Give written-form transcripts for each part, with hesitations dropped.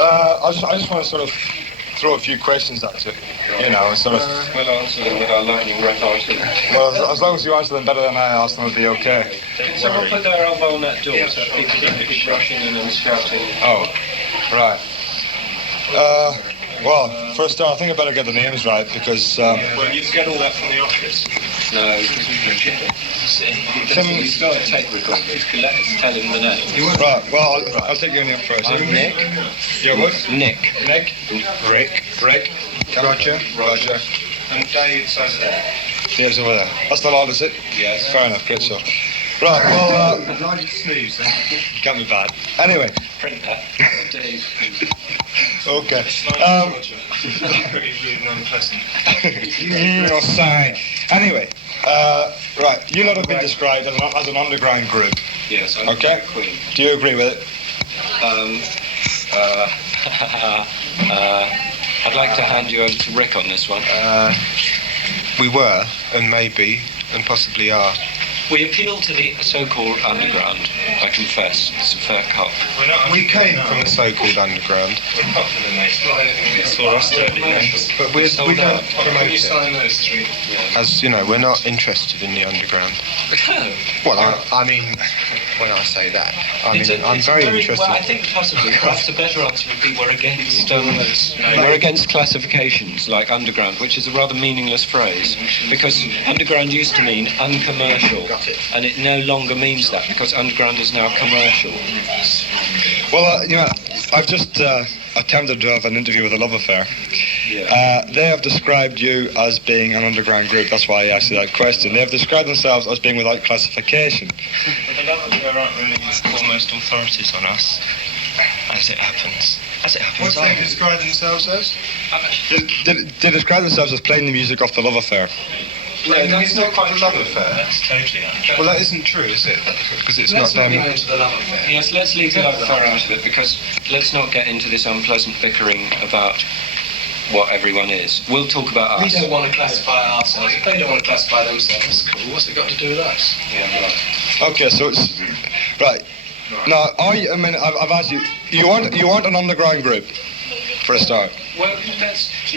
I just want to sort of throw a few questions at you, you know, and sort of... We'll answer them with our lightning repartee. Well, as long as you answer them better than I ask them, it'll be okay. Can someone put their elbow on that door so people don't keep rushing in and shouting? Oh, right. Well, for a start, I think I better get the names right, because... Well, you can get all that from the office. No, because we can start a tape recorder. Let's tell him the name. Right, well, I'll take your name first. I'm Nick. You're what? Nick. Rick. Roger. And Dave's over there. Dave's over there. That's the lot, is it? Yes. Fair enough, great stuff. Right, well, I'd like to snooze, then. can't be bad. Anyway. Print that. Dave. Okay. Very rude and unpleasant. You're sorry. Anyway, right, you lot have been described as an underground group. Yes, I'm okay. Queen. Do you agree with it? I'd like to hand you over to Rick on this one. We were, and maybe, and possibly are. We appeal to the so-called underground, I confess. It's a fair cop. We came from the so-called underground. We're popular, mate. It's not anything we saw us doing, but we don't promote you it. sign those three? As, you know, we're not interested in the underground. Well, I mean, when I say that, I'm very interested. Well, I think possibly perhaps a better answer would be we're against classifications like underground, which is a rather meaningless phrase, because underground used to mean uncommercial, and it no longer means that because underground is now commercial. Well, you know, I've just attempted to have an interview with a love affair. Yeah. They have described you as being an underground group. That's why I asked you that question. They have described themselves as being without classification. But the love affair aren't really foremost authorities on us, as it happens. What do they describe themselves as? They describe themselves as playing the music off the love affair. No, that's not quite the love affair. That's totally untrue. Well, that isn't true, is it? Because it's Let's not them. not get into the love affair. Yes, let's leave the love affair out of it, because let's not get into this unpleasant bickering about what everyone is. We'll talk about us. We don't want to classify ourselves. If they don't want to classify themselves, cool. What's it got to do with us? Yeah, right. Okay, so it's right. Now, I've asked you. You aren't an underground group, for a start. Well, it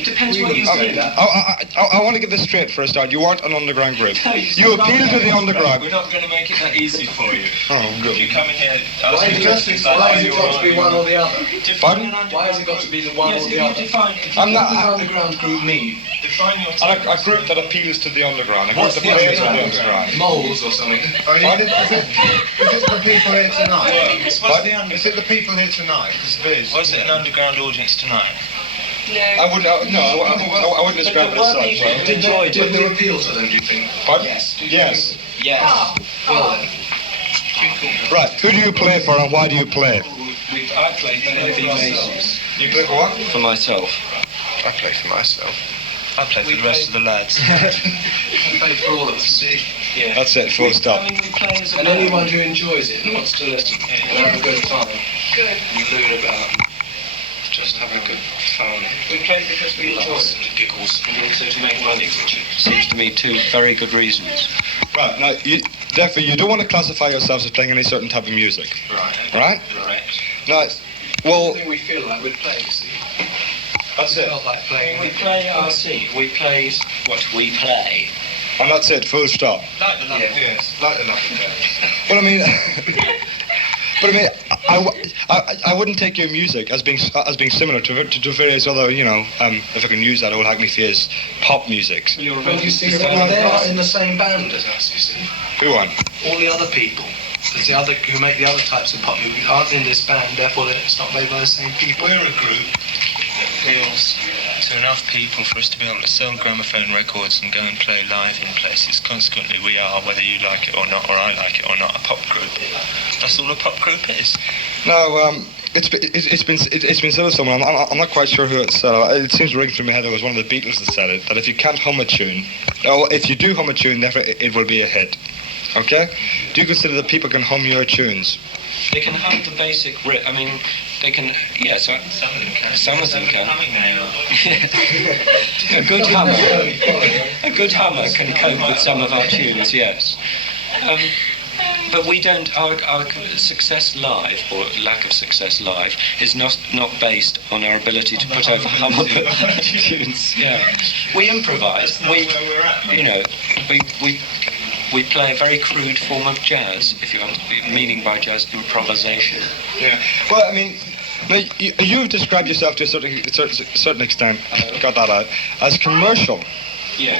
depends what you say. I want to get this straight for a start. You aren't an underground group. You appeal to the underground. We're not going to make it that easy for you. Oh, good. If you come in here, Why has it got to be one or the other? Pardon? Why has it got to be the one or the other? I'm not. What does underground group mean? Define your A group that appeals to the underground. A group that plays to the underground. Moles or something? Is it the people here tonight? What's the Is it the people here tonight? Because it is. Was it an underground audience tonight? I wouldn't describe it as such. Did they appeal to them, do you think? Pardon? Yes. Yes. Well then. Right. Who do you play for and why do you play? I play for Heavy Masons. You play for what? For myself. I play for myself. I play for the rest of the lads. I play for all of us. Yeah. That's it. Full stop. I mean, we play as a And band. anyone who enjoys it and wants to listen and have a good time. Good. And loon about. Just have a good fun. We play because we enjoy it. And giggles. And also to make money, which seems to me two very good reasons. Right. Now, therefore, you don't want to classify yourselves as playing any certain type of music. Right. Right? Right. Now, well, Something we feel like we're playing, see? that's We it. felt like playing. We play RC. We play what we play. And that's it. Full stop. Like the love affair. Yes, like the love affair. Well, I mean, but I mean, I wouldn't take your music as being similar to various other, you know, if I can use that old Hackney Fears, pop music. Well, you see, they're not in the same band as us, you see. Who won? All the other people, who make the other types of pop music, aren't in this band, therefore it's not made by the same people. We're a group that appeals to enough people for us to be able to sell gramophone records and go and play live in places. Consequently, we are, whether you like it or not, or I like it or not, a pop group. That's all a pop group is. No, it's been said of someone. I'm not quite sure who it said. It seems to ring through my head. It was one of the Beatles that said it. That if you can't hum a tune, or if you do hum a tune, therefore it will be a hit. Okay? Do you consider that people can hum your tunes? They can hum the basic riff. I mean, they can. Yeah, so some of them can. A good hummer can cope with some of our tunes. Yes. But we don't. Our success live, or lack of success live, is not based on our ability to put over hum tunes. Yeah, we improvise. We play a very crude form of jazz, if you understand, meaning by jazz improvisation. Yeah. Well, I mean, you've described yourself to a certain extent, got that out, as commercial. Yeah.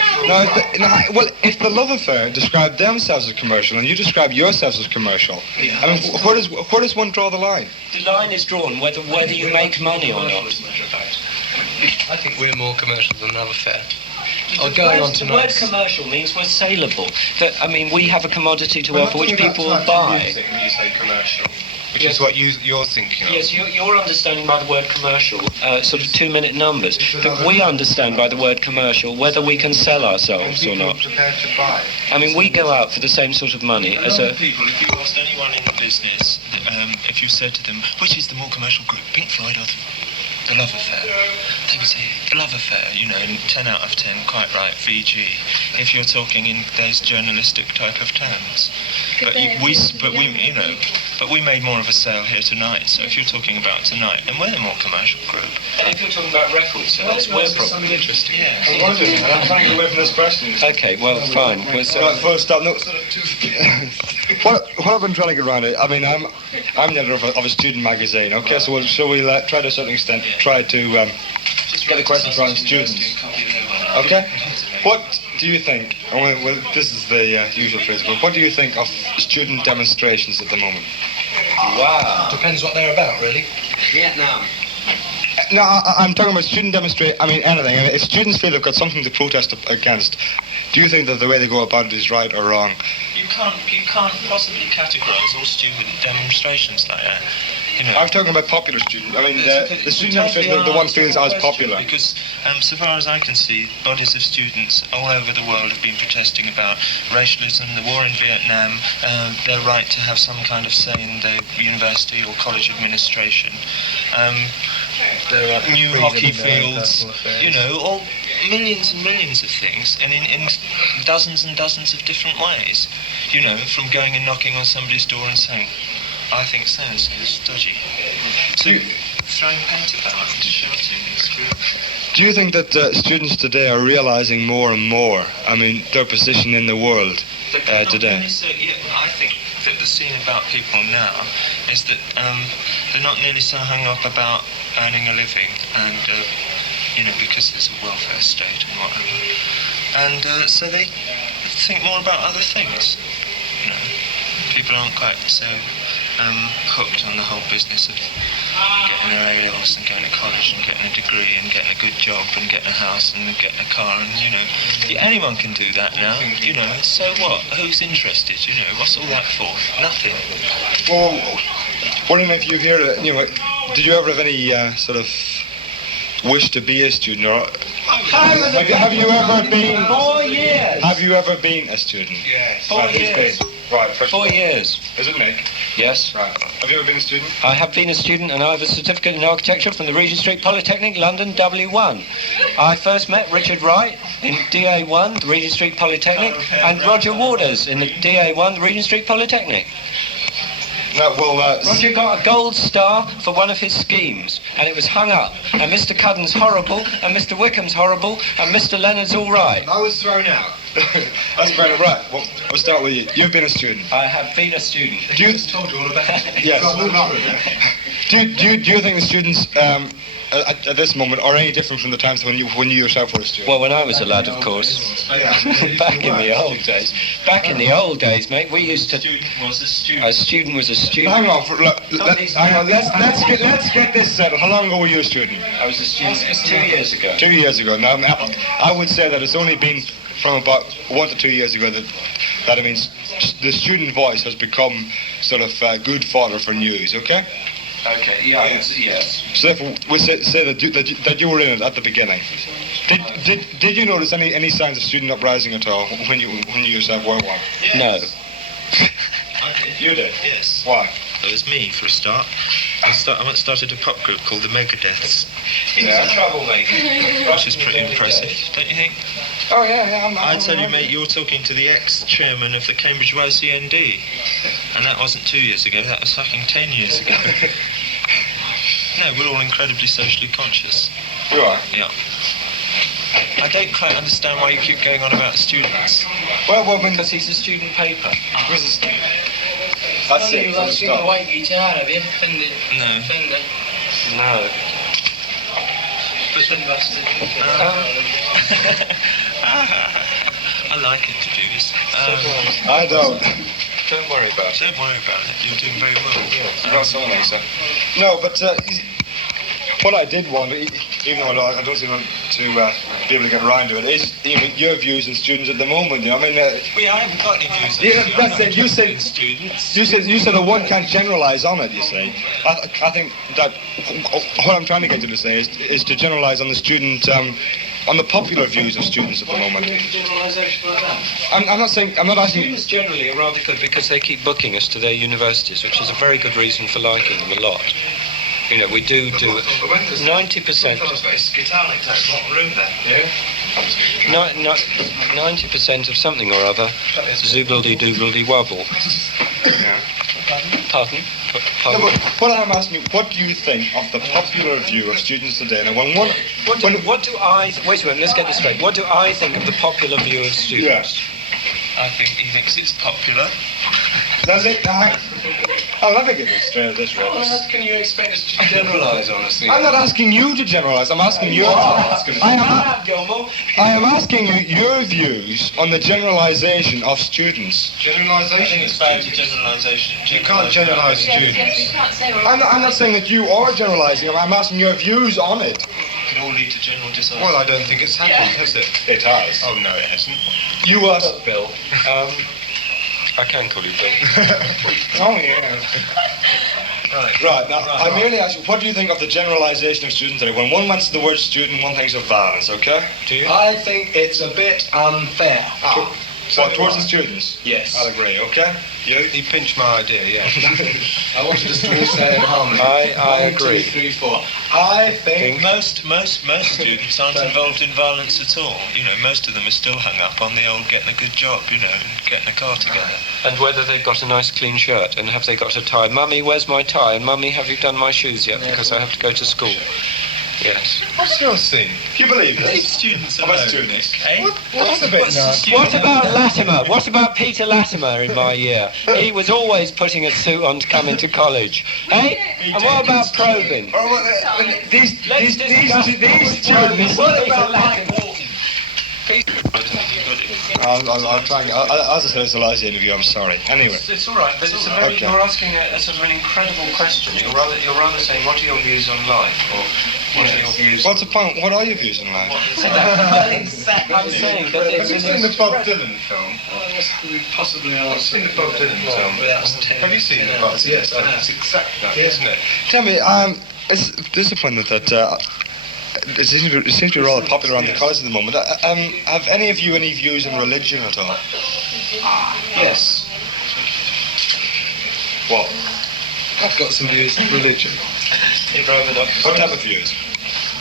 If the Love Affair described themselves as commercial and you describe yourselves as commercial, Yeah. I mean, where does one draw the line? The line is drawn whether you make money or not. I think we're more commercial than Love Affair. Or going on The tonight. word commercial means we're saleable. We have a commodity to offer which people will buy. When you say commercial, which is what you're thinking of. Yes, you're understanding by the word commercial sort of 2-minute numbers. But we understand by the word commercial whether we can sell ourselves or not. Prepared to buy. I mean, we go out for the same sort of money as a... People, if you asked anyone in the business, if you said to them, which is the more commercial group, Pink Floyd or the Love Affair, they would say, the Love Affair, 10 out of 10, quite right, VG, if you're talking in those journalistic type of terms. But we made more of a sale here tonight, so if you're talking about tonight, then we're the more commercial group. And if you're talking about record sales, we're probably... something interesting. Yeah. I'm wondering, I'm trying to get away from this question. Okay, well, fine. Right, first up, no. What I've been trying to get around it, I mean, I'm the editor of a student magazine, okay, so we'll try to a certain extent, try to get the question from students. Okay? What do you think, well, this is the usual phrase, but what do you think of student demonstrations at the moment? Wow. Depends what they're about, really. Vietnam. No, I'm talking about student demonstration. I mean, anything. I mean, if students feel they've got something to protest against, do you think that the way they go about it is right or wrong? You can't possibly categorise all student demonstrations like that. I'm talking about popular students. I mean, the student demonstration, the one feels as popular. Because so far as I can see, bodies of students all over the world have been protesting about racialism, the war in Vietnam, their right to have some kind of say in the university or college administration, new hockey fields, all millions and millions of things, and in dozens and dozens of different ways. From going and knocking on somebody's door and saying, I think so-and-so is dodgy. So throwing paint about, shouting and screaming. Do you think that students today are realising more and more, I mean, their position in the world today? I think that the scene about people now is that they're not nearly so hung up about earning a living and, because there's a welfare state and whatever. And so they think more about other things. People aren't quite so hooked on the whole business of getting their A-levels and going to college and getting a degree and getting a good job and getting a house and getting a car and, anyone can do that now, so what? Who's interested, what's all that for? Nothing. Well, wondering if you hear it, did you ever have any sort of wish to be a student, or have you ever been? 4 years. Have you ever been a student? Yes. 4 years. Right. 4 years. Is it Nick? Yes. Right. Have you ever been a student? I have been a student and I have a certificate in architecture from the Regent Street Polytechnic, London, W1. I first met Richard Wright in DA1, the Regent Street Polytechnic, and Roger Waters in the DA1, the Regent Street Polytechnic. No, well, Roger got a gold star for one of his schemes, and it was hung up. And Mr. Cudden's horrible, and Mr. Wickham's horrible, and Mr. Leonard's all right. I was thrown out. That's fair enough. Right, well, we'll start with you. You've been a student. I have been a student. Do you, Told you all about it. yes. Do you think the students at this moment are any different from the times when you yourself were a student? Well, when I was a lad, of course. Back in the old days. Back in the old days, mate, we used to... A student was a student. A student was a student. Hang on, let's get this settled. How long ago were you a student? I was a student 2 years ago. 2 years ago. Now, I would say that it's only been from about 1 to 2 years ago that I mean, the student voice has become sort of good fodder for news. Okay. Okay. Yeah. Yes. So therefore, we say that you were in it at the beginning. Did you notice any signs of student uprising at all when you yourself were one? Yes. No. You did. Yes. Why? It was me for a start. I started a pop group called the Megadeths, He was a troublemaker. which is pretty impressive, don't you think? Oh, yeah, I tell you, mate, you're talking to the ex-chairman of the Cambridge YCND. And that wasn't 2 years ago, that was fucking 10 years ago. No, we're all incredibly socially conscious. You are? Yeah. I don't quite understand why you keep going on about students. Well, Because he's a student paper. That's Only it. like Stop. in white guitar, have you? Fender. No. Fender. No. But I like interviews. I don't. Don't worry about it. Don't worry about it. You're doing very well. You got something, sir? No, but what I did want, even though I don't seem to be able to get around to it, is even your views on students at the moment. You know, I mean, I haven't got any views on yeah, that's it. You said students. you said that one can't generalise on it. You see, I think that what I'm trying to get you to say is to generalise on the student. On the popular views of students at the moment. Generalisation like that. I'm not saying. I'm not asking. Students generally are rather good because they keep booking us to their universities, which is a very good reason for liking them a lot. You know, we do 90%. Guitar like that, not room there. No, 90% of something or other, zoobledy-doobledy wobble. Pardon? No, but what I'm asking you, what do you think of the popular view of students today? Now, Wait a minute, let's get this straight. What do I think of the popular view of students? I think he thinks it's popular. Does it? I'll never get it straight at this rate. What else can you expect us to generalise, honestly? I'm not asking you to generalise. I'm asking you. I am asking you your views on the generalisation of students. I think it's bad to generalisation. You can't generalise students. I'm not saying that you are generalising. I'm asking your views on it. It can all lead to general disaster. Well, I don't think it's happened, has it? It has. Oh, no, it hasn't. You are. Bill. I can call you Bill. Oh yeah. Right. Now, I merely ask you, what do you think of the generalisation of students today? When one mentions the word student, one thinks of violence. Okay? Do you? I think it's a bit unfair. So towards the students? Yes. I'll agree. Okay? You? He pinched my idea, yeah. I wanted us to all say in harmony. I agree. 1, 2, 3, 4. I think Most students aren't involved in violence at all. You know, most of them are still hung up on the old getting a good job, you know, and getting a car together. And whether they've got a nice clean shirt and have they got a tie. Mummy, where's my tie? And Mummy, have you done my shoes yet? Because I have to go to school. Yes. What's your thing? You believe Leave this? students About alone. students. Eh? What's a bit nasty? What about Latimer? What about Peter Latimer in my year? He was always putting a suit on to come into college. Eh? And what about Probin? These students. What about Latimer? I'll try and... As I said, it's the last interview, I'm sorry. Anyway. It's all right, but it's a very, Okay. you're asking a sort of an incredible question. You're rather saying, what are your views on life? Or what are your views... What's the point? What are your views on life? I'm saying that Have you seen the Bob Dylan film? possibly I've seen the Bob Dylan film. Have you seen the Bob Dylan? Yes, I have. It's exactly that, isn't it? Tell me, it's disappointed that it seems to be rather popular around the college at the moment. Have any of you any views on religion at all? Yes. What? I've got some views on religion. What type of views?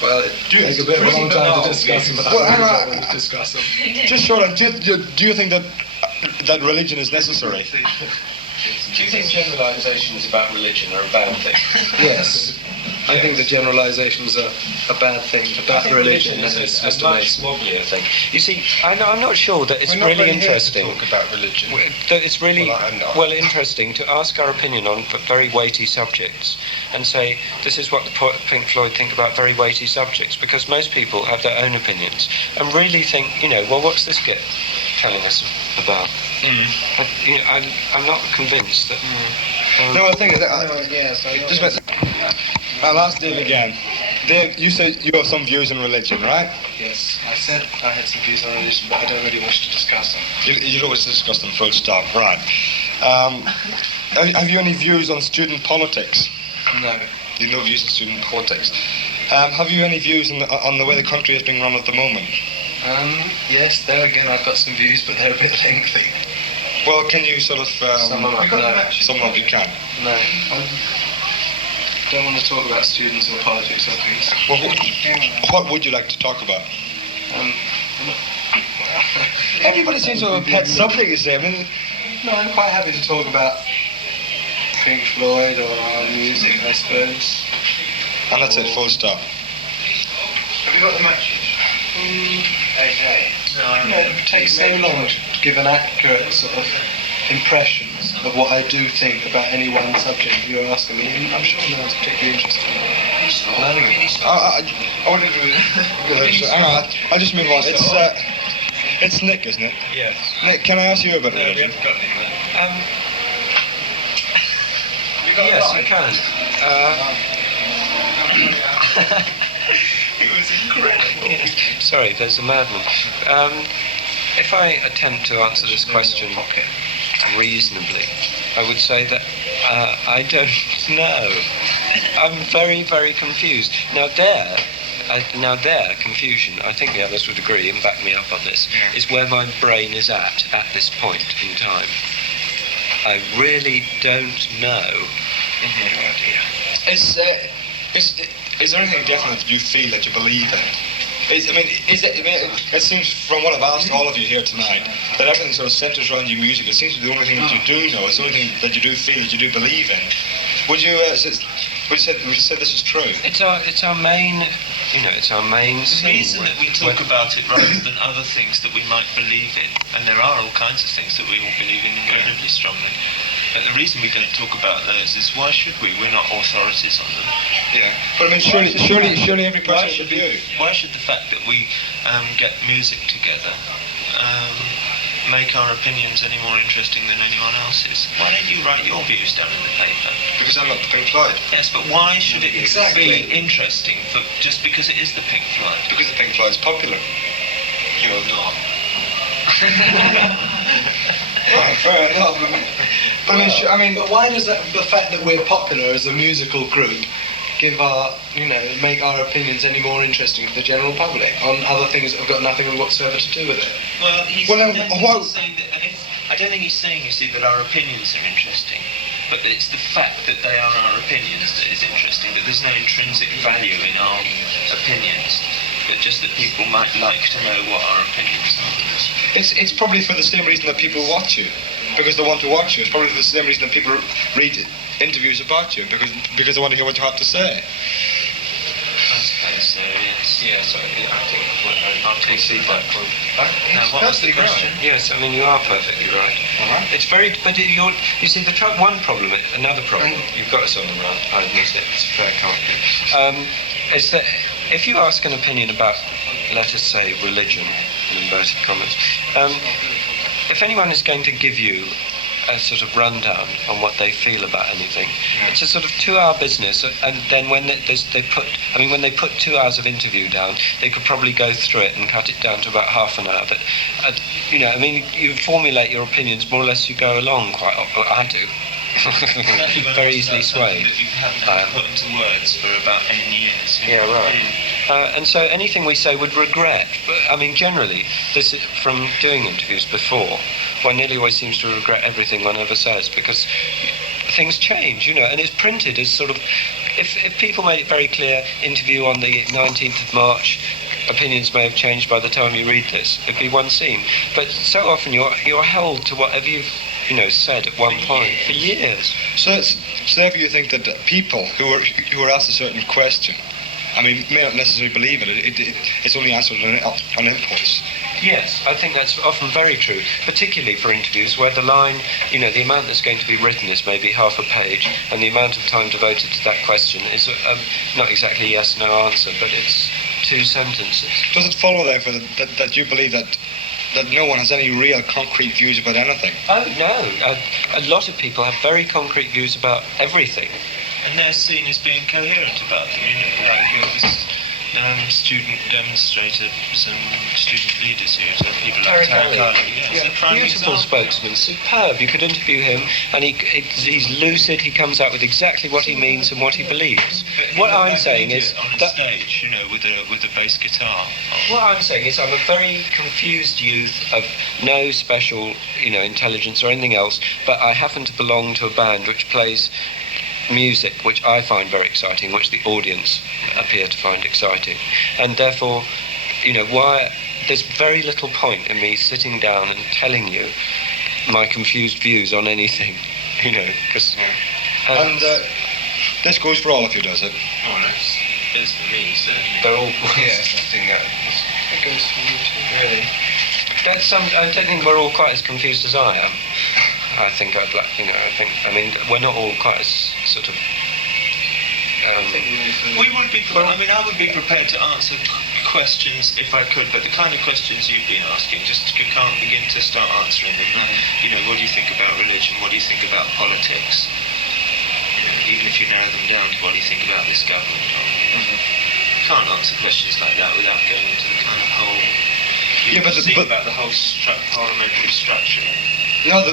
Well, it takes a bit of a long time to discuss them, but Well, I hang on. really don't want to discuss them. Just short of, do you think that religion is necessary? Do you think generalisations about religion are a bad thing? Yes. I think the generalisations are a bad thing about religion. is It's a just much amazing. wobblier thing. You see, I'm not sure that it's We're not really really here to interesting. talk about religion. That it's really Well, I'm not. interesting to ask our opinion on very weighty subjects and say this is what the Pink Floyd think about very weighty subjects, because most people have their own opinions and really think, well, what's this kid telling us about? But, I'm not convinced that. No, the thing is, Yes, just a minute. I'll ask Dave again. Dave, you said you have some views on religion, right? Yes, I said I had some views on religion, but I don't really wish to discuss them. You don't wish to discuss them, full stop, right. Have you any views on student politics? No. You have no views on student politics. Have you any views on the way the country is being run at the moment? Yes, there again I've got some views, but they're a bit lengthy. Well, can you sort of... Some of them, no. Some of you can. No. I don't want to talk about students or politics, please. Well, what would you like to talk about? Everybody seems to have a pet subject, you see. I mean, No, I'm quite happy to talk about Pink Floyd or our music, I suppose. and that's it, full stop. Have you got the matches? Okay. It takes so long to give an accurate sort of impression of what I do think about any one subject you're asking me. I'm sure no one's particularly interested. I wanted to... Hang on, I'll just move on. It's Nick, isn't it? Yes. Nick, can I ask you about religion? Yes, you can. It was incredible. Sorry, there's a madman. If I attempt to answer this question reasonably, I would say that I don't know. I'm very, very confused. Now their confusion, I think the others would agree and back me up on this, is where my brain is at this point in time. I really don't know. Is there anything definite that you feel that you believe in? It seems from what I've asked all of you here tonight that everything sort of centres around your music. It seems to be the only thing that you do know. It's the only thing that you do feel, that you do believe in. Would you say this is true? It's our main, it's our main The scene. reason that we talk about it rather than other things that we might believe in, and there are all kinds of things that we all believe in incredibly strongly, but the reason we don't talk about those is why should we? We're not authorities on them. Yeah. But I mean, surely every person should be. Why should the fact that we get music together make our opinions any more interesting than anyone else's? Why don't you write your views down in the paper? Because I'm not the Pink Floyd. Yes, but why should it Exactly. be interesting just because it is the Pink Floyd? Because the Pink Floyd's popular. You're not. Fair enough. But But why does the fact that we're popular as a musical group make our opinions any more interesting to the general public on other things that have got nothing whatsoever to do with it? Well, he's Well, saying I don't think he's saying, you see, that our opinions are interesting, but it's the fact that they are our opinions that is interesting, that there's no intrinsic value in our opinions, but just that people might like to know what our opinions are. it's probably for the same reason that people watch you, because they want to watch you. It's probably for the same reason that people read interviews about you, because they want to hear what you have to say. I suppose so, yes. Yes, I think I'll concede that point. Now, what was the question? Yes, I mean you are perfectly right. It's very, but you see another problem. You've got us on the run. I admit it. It's a fair comment. Is that if you ask an opinion about, let us say, religion, in inverted commas, if anyone is going to give you a sort of rundown on what they feel about anything, it's a sort of 2-hour business, and then when they put 2 hours of interview down, they could probably go through it and cut it down to about half an hour. But you formulate your opinions more or less. You go along quite. I do. Very easily swayed. That you haven't put into words for about 10 years. Yeah, right. And so anything we say would regret. But, I mean, generally, this from doing interviews before, one nearly always seems to regret everything one ever says, because things change, and it's printed as sort of, if people made it very clear, interview on the 19th of March, opinions may have changed by the time you read this, it'd be one scene. But so often you're held to whatever you've said at one point for years. So therefore you think that people who are asked a certain question, may not necessarily believe it. It's only answered on impulse. Yes, I think that's often very true, particularly for interviews where the line, the amount that's going to be written is maybe half a page, and the amount of time devoted to that question is not exactly yes, no answer, but it's 2 sentences. Does it follow, therefore, that you believe that no one has any real concrete views about anything? Oh, no. A lot of people have very concrete views about everything. And they're seen as being coherent about them, like this student demonstrator, some student leaders here, so people like Beautiful spokesman, superb. You could interview him, and he's lucid. He comes out with exactly what he means and what he believes. What I'm saying is on a that stage, with a bass guitar. what I'm saying is I'm a very confused youth of no special, intelligence or anything else, but I happen to belong to a band which plays music which I find very exciting, which the audience appear to find exciting, and therefore why there's very little point in me sitting down and telling you my confused views on anything, because... And this goes for all of you, does it? Oh, that's for me, certainly. They're all... Yes, I think that goes for you too. Really? I don't think we're all quite as confused as I am. I think we're not all quite as sort of... We would be. I would be prepared to answer questions if I could, but the kind of questions you've been asking, you can't begin to start answering them. Like, what do you think about religion? What do you think about politics? Even if you narrow them down to what do you think about this government? You can't answer questions like that without going into the kind of whole. About the whole parliamentary structure.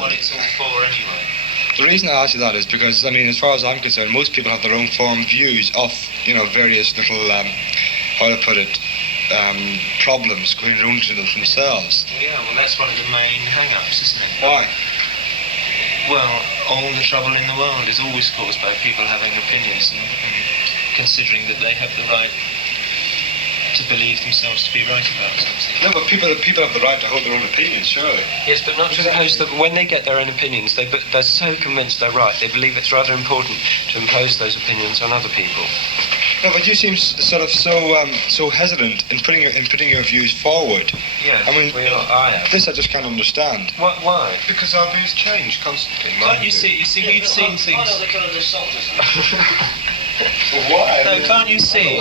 What it's all for anyway. The reason I ask you that is because, as far as I'm concerned, most people have their own formed views of, various little, how to put it, problems going around to themselves. Yeah, well, that's one of the main hang-ups, isn't it? Why? Well, all the trouble in the world is always caused by people having opinions and considering that they have the right to believe themselves to be right about something. No, but people have the right to hold their own opinions, surely. Yes, but not to impose that when they get their own opinions, they're so convinced they're right, they believe it's rather important to impose those opinions on other people. No, but you seem sort of so hesitant in putting your views forward. Yeah, I am. This I just can't understand. Why? Because our views change constantly. Can't you see, we've seen things... Why not the colour of the salt or something? Why? No, can't you see?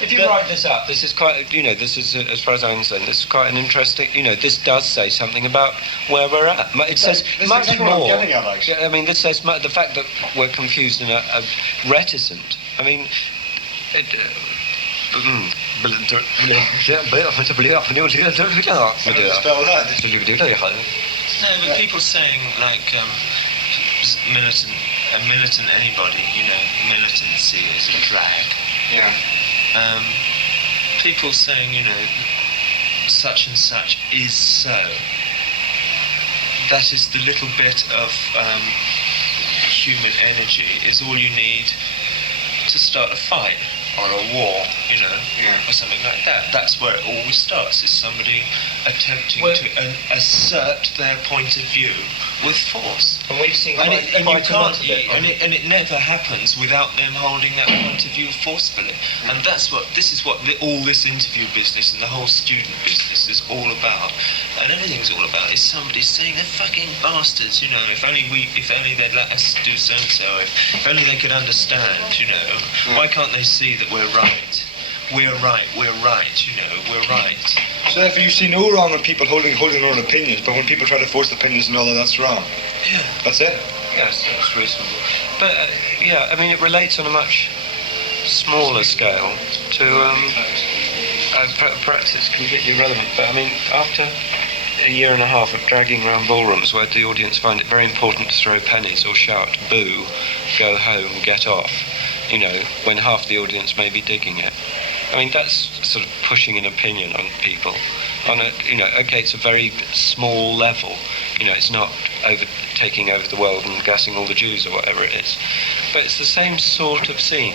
If you write this up, this is quite, this is, as far as I'm concerned, this is quite an interesting, this does say something about where we're at. It says much more. This says the fact that we're confused and reticent. No, but people saying, like, militant anybody, militancy is a drag. Yeah. People saying, such and such is so. That is the little bit of human energy is all you need to start a fight or a war, or something like that. That's where it always starts, is somebody attempting to assert their point of view with force. And we've seen and it never happens without them holding that point of view forcefully. And this is what all this interview business and the whole student business is all about. And everything's all about is somebody saying they're fucking bastards, if only they'd let us do so and so, if only they could understand, why can't they see that we're right? We're right, we're right. So therefore you see no wrong in people holding their own opinions, but when people try to force opinions and all that's wrong. Yeah. That's it? Yes, that's reasonable. But, it relates on a much smaller scale to, perhaps it's completely irrelevant, but after a year and a half of dragging around ballrooms where the audience find it very important to throw pennies or shout, boo, go home, get off, when half the audience may be digging it. That's sort of pushing an opinion on people. On a, okay, it's a very small level. It's not taking over the world and gassing all the Jews or whatever it is. But it's the same sort of scene,